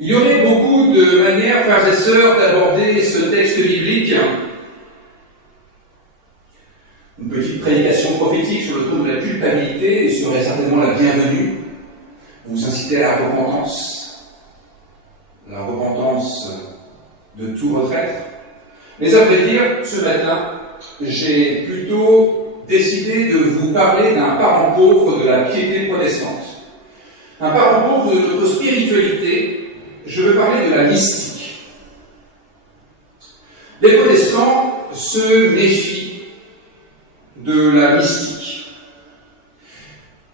Il y aurait beaucoup de manières, frères et sœurs, d'aborder ce texte biblique. Une petite prédication prophétique sur le thème de la culpabilité serait certainement la bienvenue. Vous inciter à la repentance de tout votre être. Mais à vrai dire, ce matin, j'ai plutôt décidé de vous parler d'un parent pauvre de la piété protestante. Un parent pauvre de notre spiritualité. Je veux parler de la mystique. Les protestants se méfient de la mystique.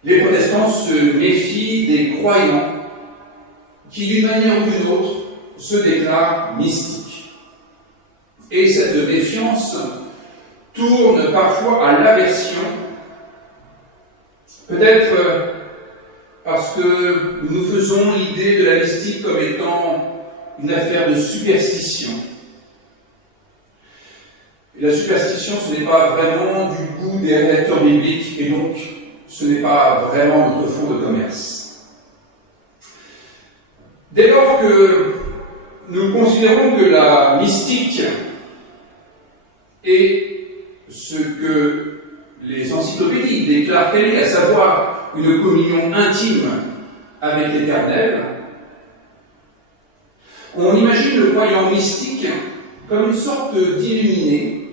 Les protestants se méfient des croyants qui, d'une manière ou d'une autre, se déclarent mystiques. Et cette méfiance tourne parfois à l'aversion, peut-être parce que nous faisons l'idée de la mystique comme étant une affaire de superstition. Et la superstition, ce n'est pas vraiment du goût des rédacteurs bibliques, et donc ce n'est pas vraiment notre fonds de commerce. Dès lors que nous considérons que la mystique est ce que les encyclopédies déclarent qu'elle est, à savoir une communion intime avec l'Éternel, on imagine le croyant mystique comme une sorte d'illuminé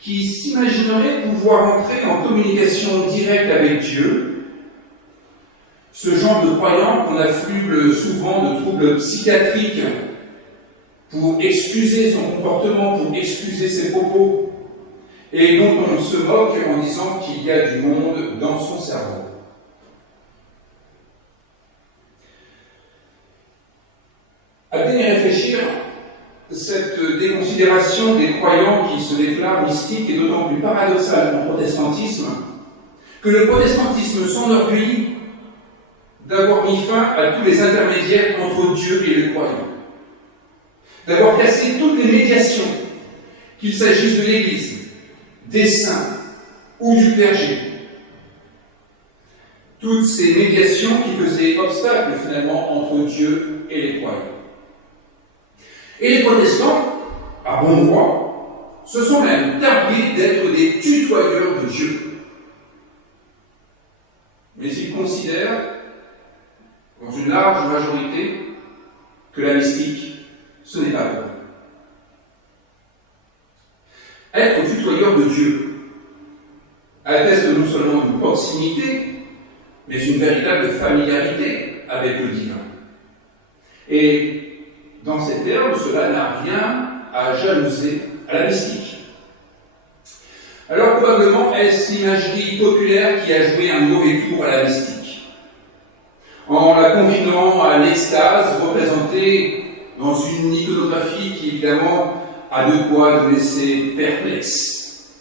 qui s'imaginerait pouvoir entrer en communication directe avec Dieu. Ce genre de croyant qu'on affuble souvent de troubles psychiatriques pour excuser son comportement, pour excuser ses propos, et dont on se moque en disant qu'il y a du monde dans son cerveau. À bien y réfléchir, cette déconsidération des croyants qui se déclarent mystiques est d'autant plus paradoxale au protestantisme que le protestantisme s'enorgueillit d'avoir mis fin à tous les intermédiaires entre Dieu et les croyants, d'avoir cassé toutes les médiations, qu'il s'agisse de l'Église, des saints ou du clergé. Toutes ces médiations qui faisaient obstacle finalement entre Dieu et les croyants. Et les protestants, à bon droit, se sont même targués d'être des tutoyeurs de Dieu. Mais ils considèrent, dans une large majorité, que la mystique, ce n'est pas vrai. Être tutoyeur de Dieu atteste non seulement d'une proximité, mais une véritable familiarité avec le divin. Et dans ces termes, cela n'a rien à jalouser à la mystique. Alors probablement est-ce l'imagerie populaire qui a joué un mauvais tour à la mystique, en la confinant à l'extase représentée dans une iconographie qui évidemment a de quoi nous laisser perplexes.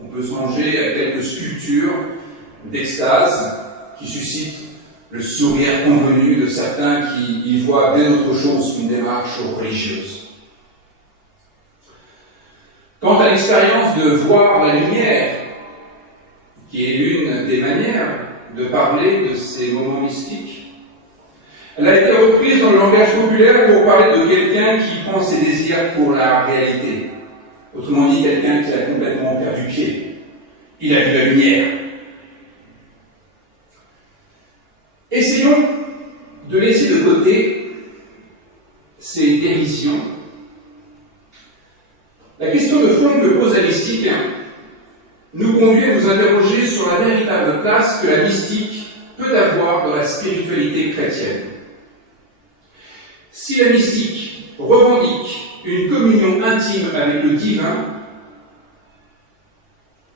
On peut songer à quelques sculptures d'extase qui suscitent le sourire convenu de certains qui y voient bien autre chose qu'une démarche religieuse. Quant à l'expérience de voir la lumière, qui est l'une des manières de parler de ces moments mystiques, elle a été reprise dans le langage populaire pour parler de quelqu'un qui prend ses désirs pour la réalité. Autrement dit, quelqu'un qui a complètement perdu pied. Il a vu la lumière. Essayons de laisser de côté ces dérisions. La question de fond que pose la mystique nous conduit à nous interroger sur la véritable place que la mystique peut avoir dans la spiritualité chrétienne. Si la mystique revendique une communion intime avec le divin,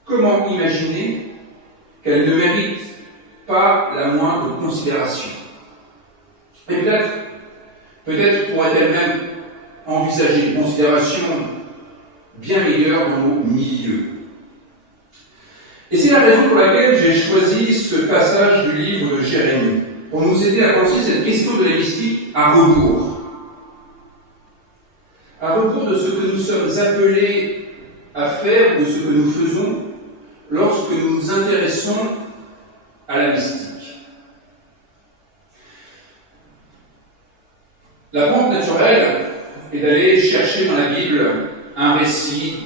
comment imaginer qu'elle ne mérite pas la moindre considération? Et peut-être pourrait-elle même envisager une considération bien meilleure dans nos milieux. Et c'est la raison pour laquelle j'ai choisi ce passage du livre de Jérémie, pour nous aider à penser cette question de la mystique à rebours. À rebours de ce que nous sommes appelés à faire, de ce que nous faisons lorsque nous nous intéressons à la mystique. La pente naturelle est d'aller chercher dans la Bible un récit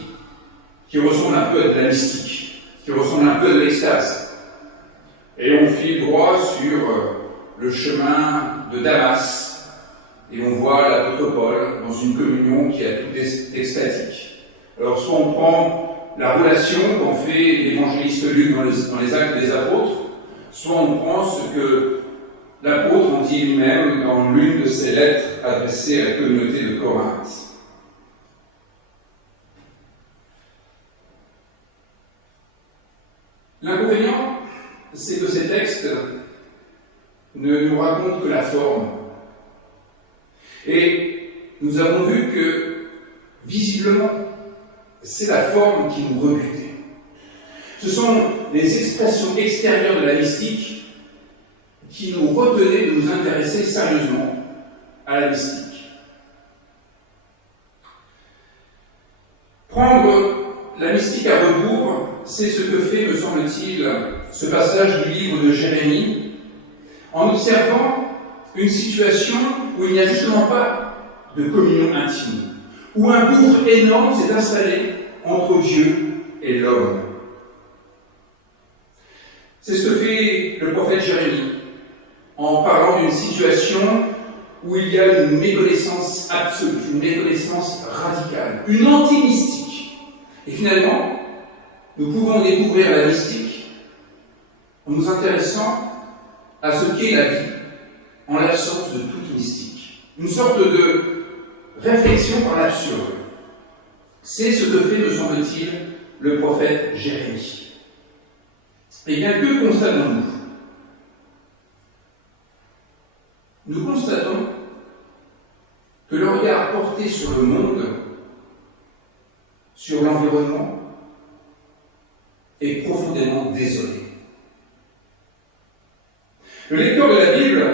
qui ressemble un peu à de la mystique, qui ressemble un peu à de l'extase. Et on file droit sur le chemin de Damas, et on voit l'apôtre Paul dans une communion qui a tout extatique. Alors soit on prend la relation qu'en fait l'évangéliste Luc dans les Actes des Apôtres, soit on prend ce que l'apôtre en dit lui-même dans l'une de ses lettres adressées à la communauté de Corinthe. L'inconvénient, c'est que ces textes ne nous racontent que la forme. Et nous avons vu que, visiblement, c'est la forme qui nous rebutait. Ce sont les expressions extérieures de la mystique qui nous retenaient de nous intéresser sérieusement à la mystique. Prendre la mystique à rebours, c'est ce que fait, me semble-t-il, ce passage du livre de Jérémie, en observant une situation où il n'y a justement pas de communion intime, où un gouffre énorme s'est installé entre Dieu et l'homme. C'est ce que fait le prophète Jérémie, en parlant d'une situation où il y a une méconnaissance absolue, une méconnaissance radicale, une anti-mystique. Et finalement, nous pouvons découvrir la mystique en nous intéressant à ce qu'est la vie, en l'absence de toute mystique. Une sorte de réflexion par l'absurde. C'est ce que fait, me semble-t-il, le prophète Jérémie. Eh bien, que constatons-nous ? Nous constatons que le regard porté sur le monde, sur l'environnement, est profondément désolé. Le lecteur de la Bible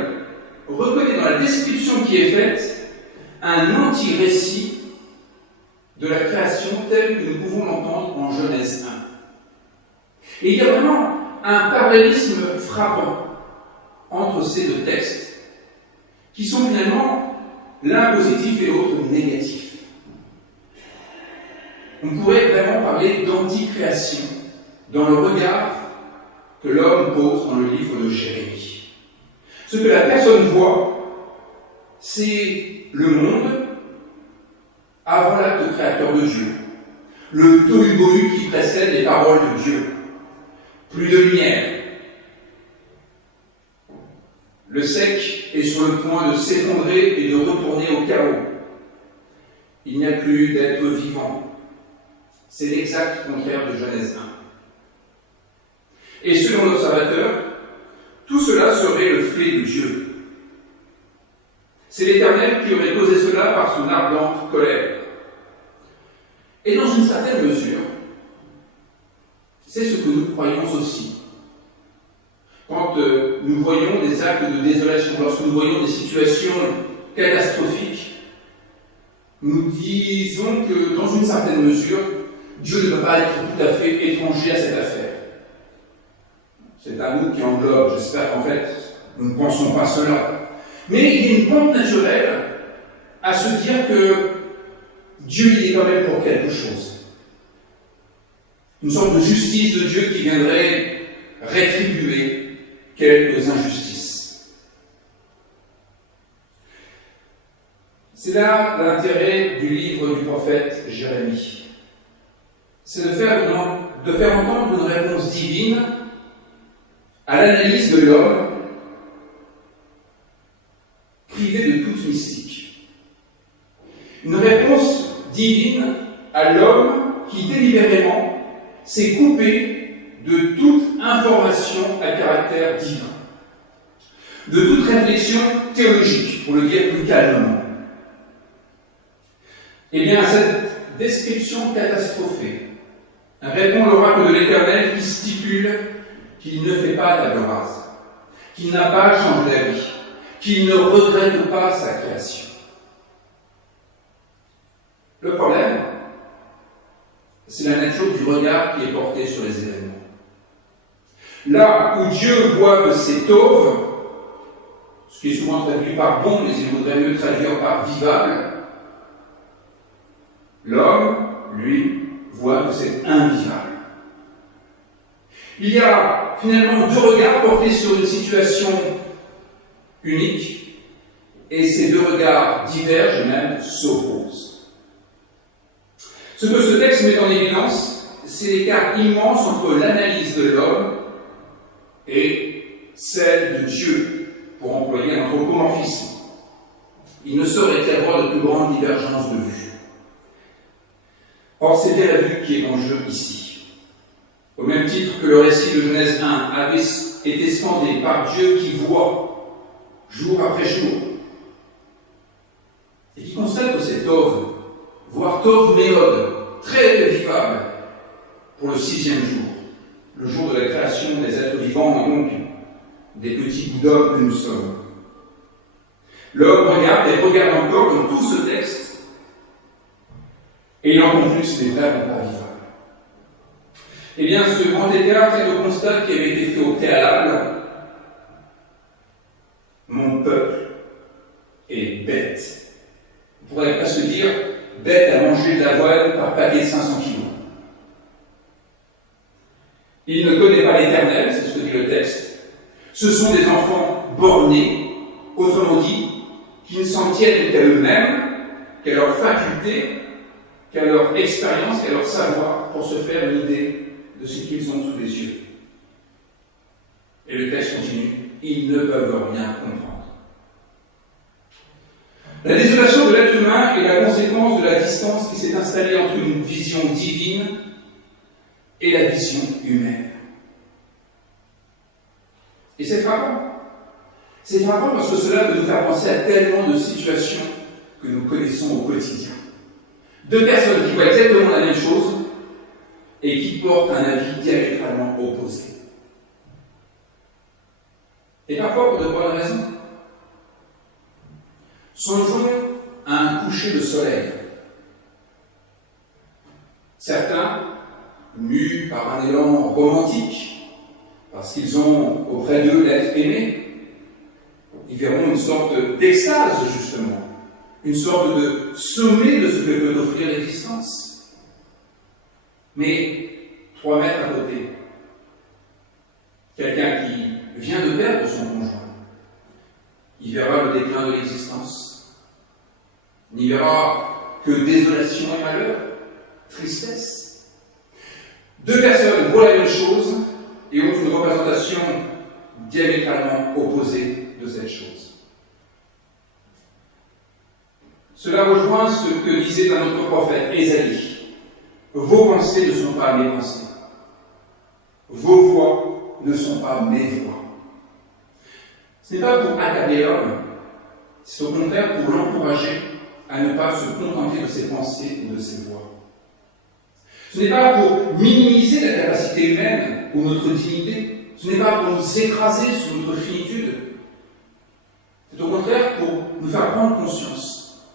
reconnaît dans la description qui est faite un anti-récit de la création telle que nous pouvons l'entendre en Genèse 1. Et il y a vraiment un parallélisme frappant entre ces deux textes qui sont finalement l'un positif et l'autre négatif. On pourrait vraiment parler d'anti-création dans le regard que l'homme pose dans le livre de Jérémie. Ce que la personne voit, c'est le monde avant l'acte créateur de Dieu, le tohu-bohu qui précède les paroles de Dieu. Plus de lumière. Le sec est sur le point de s'effondrer et de retourner au chaos. Il n'y a plus d'être vivant. C'est l'exact contraire de Genèse 1. Et selon l'observateur, tout cela serait le fait de Dieu. C'est l'Éternel qui aurait causé cela par son ardente colère. Et dans une certaine mesure, c'est ce que nous croyons aussi. Quand nous voyons des actes de désolation, lorsque nous voyons des situations catastrophiques, nous disons que dans une certaine mesure, Dieu ne peut pas être tout à fait étranger à cette affaire. C'est un mot qui englobe, j'espère qu'en fait, nous ne pensons pas cela. Mais il y a une pente naturelle à se dire que Dieu il est quand même pour quelque chose. Une sorte de justice de Dieu qui viendrait rétribuer quelques injustices. C'est là l'intérêt du livre du prophète Jérémie. C'est de faire entendre une réponse divine à l'analyse de l'homme privé de toute mystique. Une réponse divine à l'homme qui délibérément s'est coupé de toute information à caractère divin, de toute réflexion théologique, pour le dire plus calmement. Eh bien, à cette description catastrophée répond l'oracle de l'Éternel qui stipule qu'il ne fait pas table rase, qu'il n'a pas changé d'avis, qu'il ne regrette pas sa création. Le problème, c'est la nature du regard qui est porté sur les événements. Là où Dieu voit que ces tauves ce qui est souvent traduit par bon, mais il vaudrait mieux traduire par vivable, l'homme, lui, voit que c'est invivable. Il y a finalement deux regards portés sur une situation unique, et ces deux regards divergent et même s'opposent. Ce que ce texte met en évidence, c'est l'écart immense entre l'analyse de l'homme et celle de Dieu, pour employer un anthropomorphisme. Il ne saurait y avoir de plus grande divergence de vue. Or, c'est bien la vue qui est en jeu ici. Au même titre que le récit de Genèse 1 avait été scandé par Dieu qui voit, jour après jour, et qui constate que c'est Tov, voire Tov Méod, très vivable, pour le 6e jour, le jour de la création des êtres vivants et donc des petits bouts d'hommes que nous sommes. L'homme regarde et regarde encore dans tout ce texte, et il en conclut que les frères n'ont pas vivable. Eh bien, ce grand écart tient au constat qui avait été fait au préalable. Mon peuple est bête. On pourrait presque dire bête à manger de l'avoine par paquet de 500 kilos. Il ne connaît pas l'Éternel, c'est ce que dit le texte. Ce sont des enfants bornés, autrement dit, qui ne s'en tiennent qu'à eux-mêmes, qu'à leurs facultés, qu'à leur expérience, qu'à leur savoir, pour se faire une idée de ce qu'ils ont sous les yeux. Et le texte continue, ils ne peuvent rien comprendre. La désolation de l'être humain est la conséquence de la distance qui s'est installée entre une vision divine et la vision humaine. Et c'est frappant. C'est frappant parce que cela peut nous faire penser à tellement de situations que nous connaissons au quotidien. Deux personnes qui voient exactement la même chose et qui portent un avis diamétralement opposé. Et parfois pour de bonnes raisons. Songeons à un coucher de soleil. Certains, mus par un élan romantique, parce qu'ils ont auprès d'eux l'être aimé, ils verront une sorte d'extase, justement, une sorte de sommet de ce que peut offrir l'existence. Mais 3 mètres à côté, quelqu'un qui vient de perdre son conjoint, il verra le déclin de l'existence, n'y verra que désolation et malheur, tristesse. Deux personnes voient la même chose et ont une représentation diamétralement opposée de cette chose. Cela rejoint ce que disait un autre prophète, Ésaïe. Vos pensées ne sont pas mes pensées. Vos voix ne sont pas mes voix. Ce n'est pas pour accabler l'homme, c'est au contraire pour l'encourager à ne pas se contenter de ses pensées ou de ses voix. Ce n'est pas pour minimiser la capacité humaine ou notre dignité, ce n'est pas pour nous écraser sous notre finitude, c'est au contraire pour nous faire prendre conscience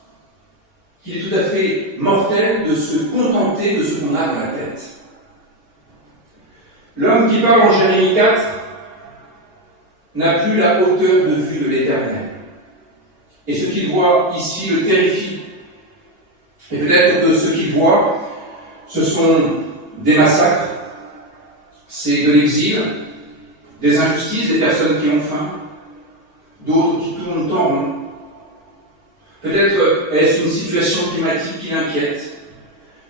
qu'il est tout à fait mortel de se contenter de ce qu'on a dans la tête. L'homme qui parle en Jérémie 4 n'a plus la hauteur de vue de l'Éternel. Et ce qu'il voit ici le terrifie. Et peut-être que ce qu'il voit, ce sont des massacres, c'est de l'exil, des injustices, des personnes qui ont faim, d'autres qui tournent en rond. Peut-être est-ce une situation climatique qui l'inquiète,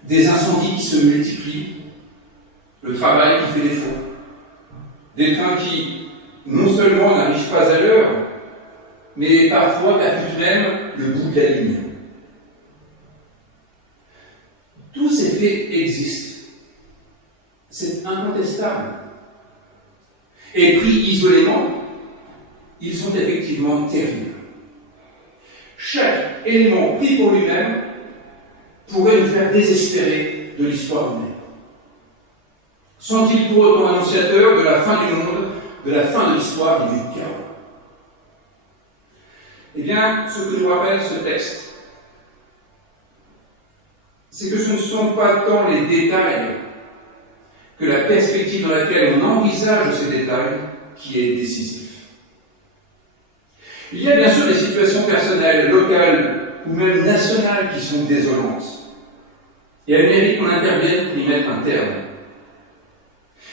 des incendies qui se multiplient, le travail qui fait défaut, des trains qui non seulement n'arrivent pas à l'heure, mais parfois percutent même le bout de la ligne. Tous ces faits existent. C'est incontestable. Et pris isolément, ils sont effectivement terribles. Chaque élément pris pour lui-même pourrait nous faire désespérer de l'histoire humaine. Sont-ils pour autant annonciateurs de la fin du monde, de la fin de l'histoire et du chaos? Eh bien, ce que nous rappelle ce texte, c'est que ce ne sont pas tant les détails que la perspective dans laquelle on envisage ces détails qui est décisif. Il y a bien sûr des situations personnelles, locales ou même nationales qui sont désolantes. Et elles méritent qu'on intervienne pour y mettre un terme.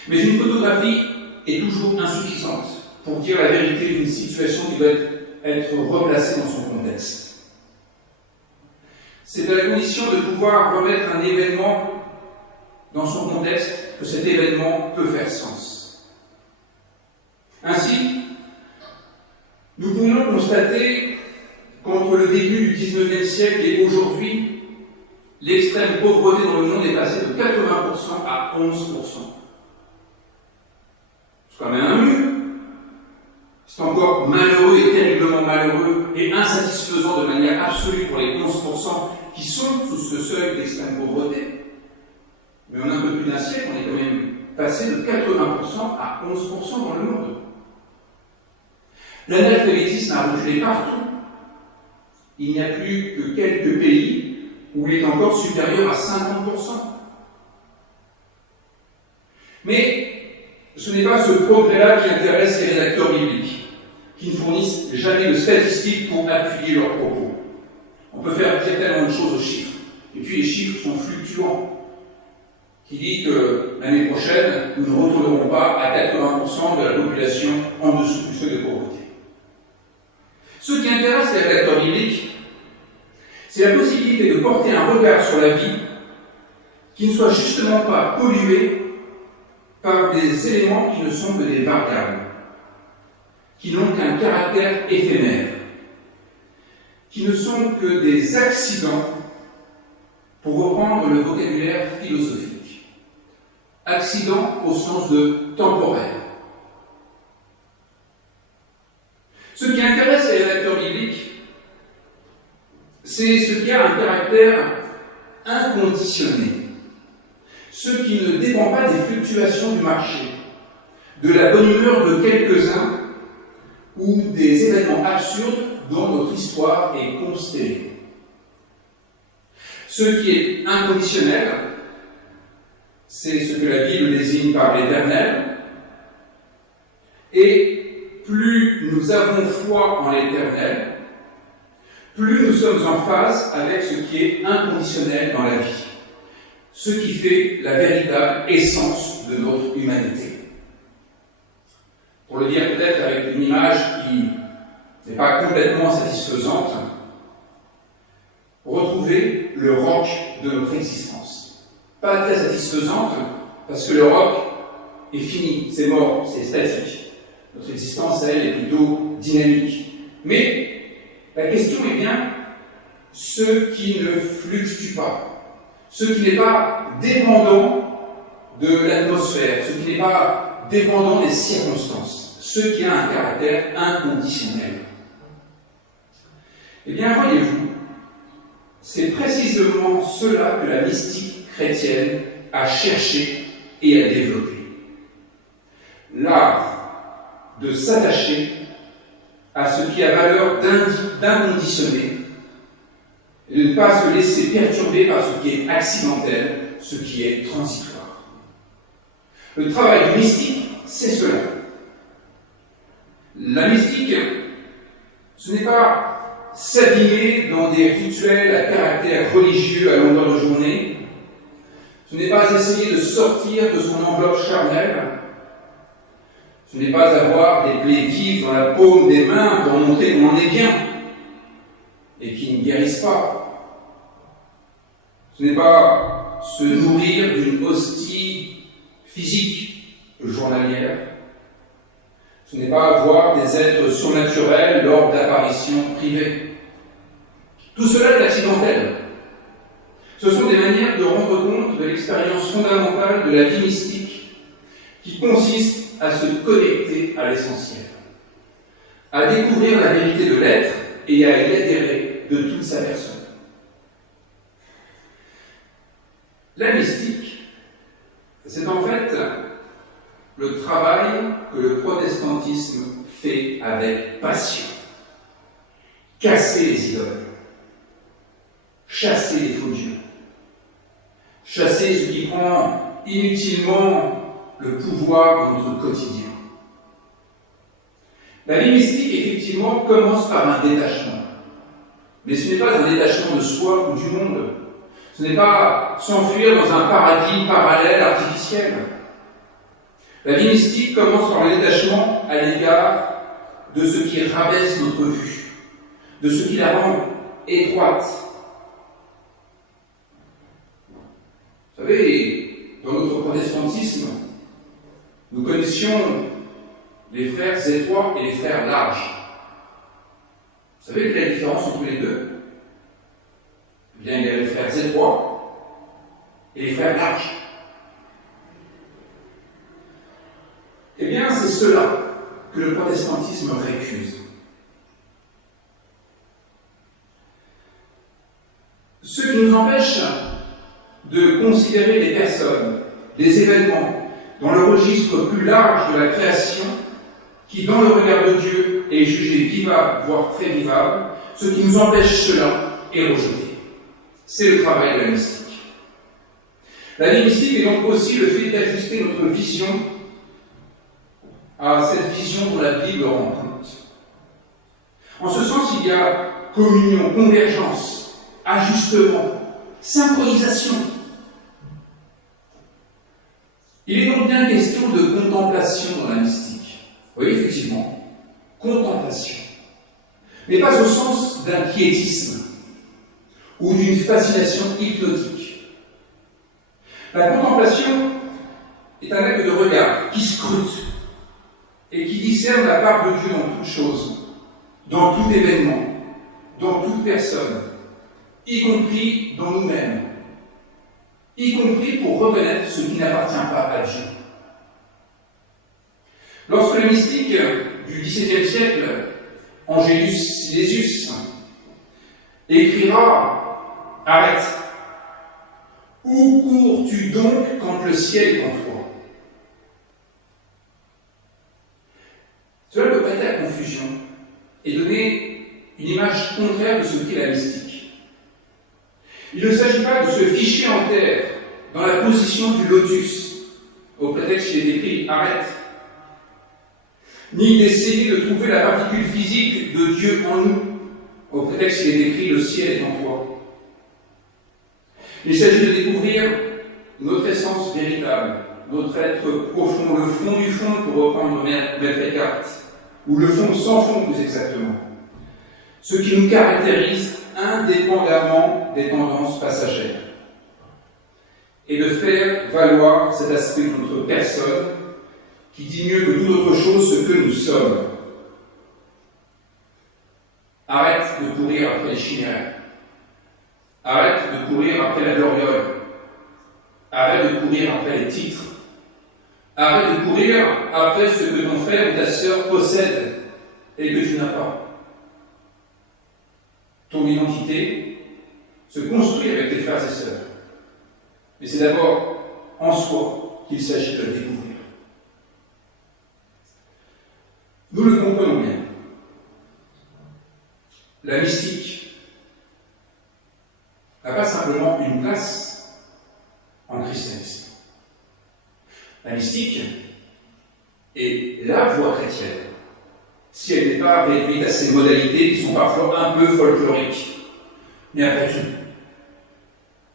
Mais une photographie est toujours insuffisante pour dire la vérité d'une situation qui doit être replacée dans son contexte. C'est à la condition de pouvoir remettre un événement dans son contexte que cet événement peut faire sens. Ainsi, nous pouvons constater qu'entre le début du XIXe siècle et aujourd'hui, l'extrême pauvreté dans le monde est passée de 80% à 11%. C'est quand même un mur. C'est encore malheureux et terriblement malheureux et insatisfaisant de manière absolue pour les 11% qui sont sous ce seuil d'extrême pauvreté. Mais en un peu plus d'un siècle, on est quand même passé de 80% à 11% dans le monde. L'analphabétisme a reculé partout. Il n'y a plus que quelques pays où il est encore supérieur à 50%. Mais ce n'est pas ce progrès-là qui intéresse les rédacteurs bibliques, qui ne fournissent jamais de statistiques pour appuyer leurs propos. On peut faire dire tellement de choses aux chiffres, et puis les chiffres sont fluctuants. Qui dit que l'année prochaine, nous ne retournerons pas à 80% de la population en dessous du seuil de pauvreté. Ce qui intéresse les rédacteurs bibliques, c'est la possibilité de porter un regard sur la vie qui ne soit justement pas pollué par des éléments qui ne sont que des variables, qui n'ont qu'un caractère éphémère, qui ne sont que des accidents, pour reprendre le vocabulaire philosophique. Accident au sens de temporaire. Ce qui intéresse les rédacteurs bibliques, c'est ce qui a un caractère inconditionné, ce qui ne dépend pas des fluctuations du marché, de la bonne humeur de quelques-uns ou des événements absurdes dont notre histoire est constellée. Ce qui est inconditionnel, c'est ce que la Bible désigne par l'Éternel, et plus nous avons foi en l'Éternel, plus nous sommes en phase avec ce qui est inconditionnel dans la vie, ce qui fait la véritable essence de notre humanité. Pour le dire peut-être avec une image qui n'est pas complètement satisfaisante, retrouver le roc de notre existence. Pas très satisfaisante, parce que le roc est fini, c'est mort, c'est statique. Notre existence, elle, est plutôt dynamique. Mais la question est bien ce qui ne fluctue pas, ce qui n'est pas dépendant de l'atmosphère, ce qui n'est pas dépendant des circonstances, ce qui a un caractère inconditionnel. Eh bien, voyez-vous, c'est précisément cela que la mystique chrétienne a cherché et a développé. L'art de s'attacher à ce qui a valeur d'inconditionné et de ne pas se laisser perturber par ce qui est accidentel, ce qui est transitoire. Le travail du mystique, c'est cela. La mystique, ce n'est pas s'abîmer dans des rituels à caractère religieux à longueur de journée. Ce n'est pas essayer de sortir de son enveloppe charnelle. Ce n'est pas avoir des plaies vives dans la paume des mains pour montrer qu'on en est bien et qui ne guérissent pas. Ce n'est pas se nourrir d'une hostie physique journalière. Ce n'est pas avoir des êtres surnaturels lors d'apparitions privées. Tout cela est accidentel. Ce sont des manières de rendre compte de l'expérience fondamentale de la vie mystique qui consiste à se connecter à l'essentiel, à découvrir la vérité de l'être et à y adhérer de toute sa personne. La mystique, c'est en fait le travail que le protestantisme fait avec passion. Casser les idoles, chasser les faux dieux, chasser ce qui prend inutilement le pouvoir de notre quotidien. La vie mystique, effectivement, commence par un détachement. Mais ce n'est pas un détachement de soi ou du monde. Ce n'est pas s'enfuir dans un paradis parallèle, artificiel. La vie mystique commence par le détachement à l'égard de ce qui rabaisse notre vue, de ce qui la rend étroite. Vous savez, dans notre protestantisme, nous connaissions les frères étroits et les frères larges. Vous savez quelle est la différence entre les deux? Eh bien, il y a les frères étroits et les frères larges. Eh bien, c'est cela que le protestantisme récuse. Ce qui nous empêche de considérer les personnes, les événements, dans le registre plus large de la création, qui, dans le regard de Dieu, est jugé vivable, voire très vivable, ce qui nous empêche cela est rejeté. C'est le travail de la mystique. La vie mystique est donc aussi le fait d'ajuster notre vision à cette vision dont la Bible rend compte. En ce sens, il y a communion, convergence, ajustement, synchronisation. Il est donc bien question de contemplation dans la mystique. Oui, effectivement, contemplation. Mais pas au sens d'un quiétisme ou d'une fascination hypnotique. La contemplation est un acte de regard qui scrute et qui discerne la part de Dieu dans toute chose, dans tout événement, dans toute personne, y compris dans nous-mêmes, y compris pour reconnaître ce qui n'appartient pas à Dieu. Lorsque le mystique du XVIIe siècle, Angelus Silesius, écrira « Arrête, où cours-tu donc quand le ciel est en toi ?» Cela peut prêter à confusion et donner une image contraire de ce qu'est la mystique. Il ne s'agit pas de se ficher en terre dans la position du lotus, au prétexte qu'il est écrit « Arrête », ni d'essayer de trouver la particule physique de Dieu en nous, au prétexte qu'il est écrit « Le ciel est en toi ». Il s'agit de découvrir notre essence véritable, notre être profond, le fond du fond, pour reprendre Maître Eckhart, ou le fond sans fond plus exactement, ce qui nous caractérise indépendamment des tendances passagères, et de faire valoir cet aspect de notre personne qui dit mieux que toute autre chose ce que nous sommes. Arrête de courir après les chimères, arrête de courir après la gloriole, arrête de courir après les titres, arrête de courir après ce que ton frère ou ta sœur possèdent et que tu n'as pas. Ton identité se construit avec tes frères et sœurs. Mais c'est d'abord en soi qu'il s'agit de le découvrir. Nous le comprenons bien. La mystique n'a pas simplement une place en christianisme. La mystique est la voie chrétienne, si elle n'est pas réduite à ces modalités qui sont parfois un peu folkloriques. Mais après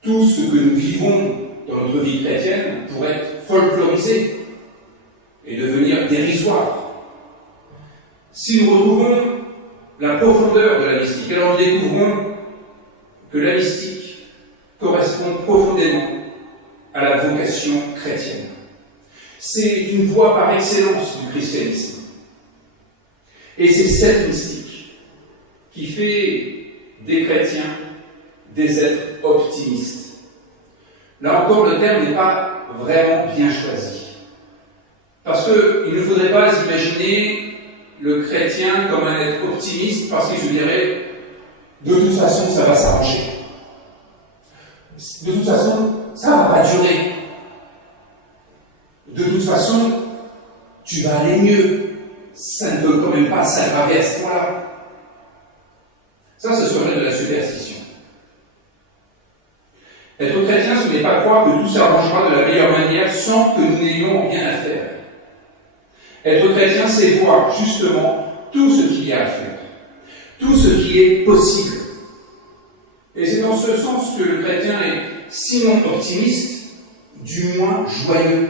tout ce que nous vivons dans notre vie chrétienne pourrait être folklorisé et devenir dérisoire. Si nous retrouvons la profondeur de la mystique, alors nous découvrons que la mystique correspond profondément à la vocation chrétienne. C'est une voie par excellence du christianisme. Et c'est cette mystique qui fait des chrétiens des êtres optimistes. Là encore, le terme n'est pas vraiment bien choisi. Parce qu'il ne faudrait pas imaginer le chrétien comme un être optimiste parce qu'il se dirait « de toute façon, ça va s'arranger. De toute façon, ça ne va pas durer. De toute façon, tu vas aller mieux. Ça ne peut quand même pas s'aggraver à ce point-là. » Ça, ce serait de la superstition. Être chrétien, ce n'est pas croire que tout s'arrangera de la meilleure manière sans que nous n'ayons rien à faire. Être chrétien, c'est voir justement tout ce qu'il y a à faire, tout ce qui est possible. Et c'est dans ce sens que le chrétien est sinon optimiste, du moins joyeux.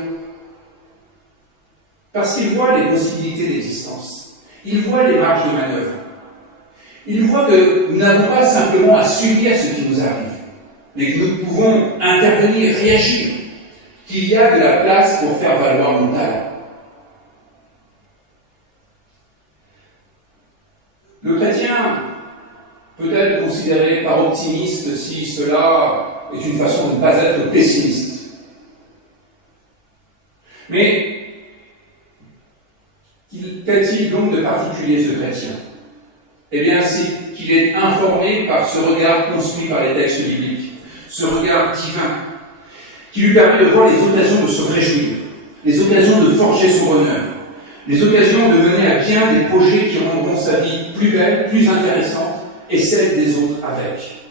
Parce qu'il voit les possibilités d'existence, il voit les marges de manœuvre, il voit que nous n'avons pas simplement à subir ce qui nous arrive, mais que nous pouvons intervenir, réagir, qu'il y a de la place pour faire valoir nos talents. Le chrétien peut être considéré par optimiste si cela est une façon de ne pas être pessimiste. Mais qu'a-t-il donc de particulier ce chrétien? Eh bien, c'est qu'il est informé par ce regard construit par les textes bibliques, ce regard divin, qui lui permet de voir les occasions de se réjouir, les occasions de forger son bonheur, les occasions de mener à bien des projets qui rendront sa vie plus belle, plus intéressante, et celle des autres avec.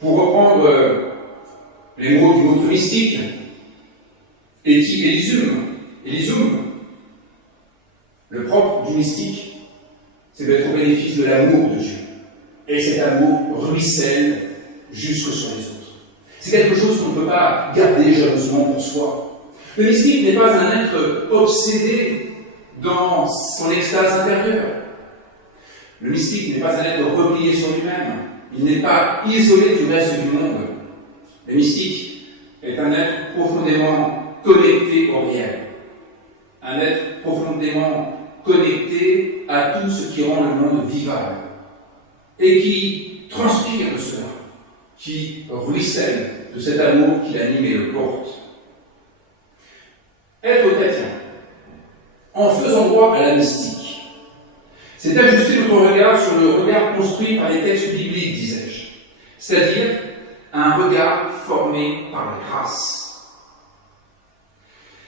Pour reprendre les mots d'une autre mystique, Elysium, le propre du mystique, c'est d'être au bénéfice de l'amour de Dieu. Et cet amour ruisselle jusque sur les autres. C'est quelque chose qu'on ne peut pas garder jalousement pour soi. Le mystique n'est pas un être obsédé dans son extase intérieure. Le mystique n'est pas un être replié sur lui-même. Il n'est pas isolé du reste du monde. Le mystique est un être profondément connecté au réel. Un être profondément connecté à tout ce qui rend le monde vivable. Et qui transpire de cela, qui ruisselle de cet amour qui l'anime et le porte. Être chrétien, en faisant droit à la mystique, c'est ajuster notre regard sur le regard construit par les textes bibliques, disais-je, c'est-à-dire un regard formé par la grâce.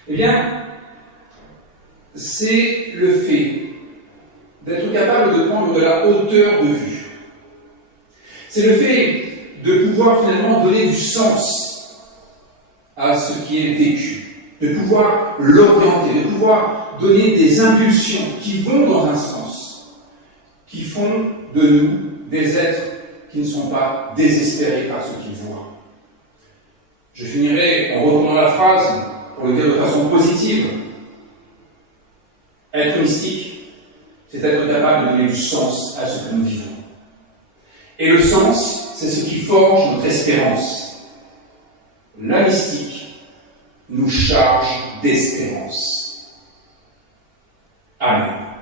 Eh bien, c'est le fait d'être capable de prendre de la hauteur de vue. C'est le fait de pouvoir finalement donner du sens à ce qui est vécu, de pouvoir l'orienter, de pouvoir donner des impulsions qui vont dans un sens, qui font de nous des êtres qui ne sont pas désespérés par ce qu'ils voient. Je finirai en reprenant la phrase pour le dire de façon positive. Être mystique, c'est être capable de donner du sens à ce que nous vivons. Et le sens, c'est ce qui forge notre espérance. La mystique nous charge d'espérance. Amen.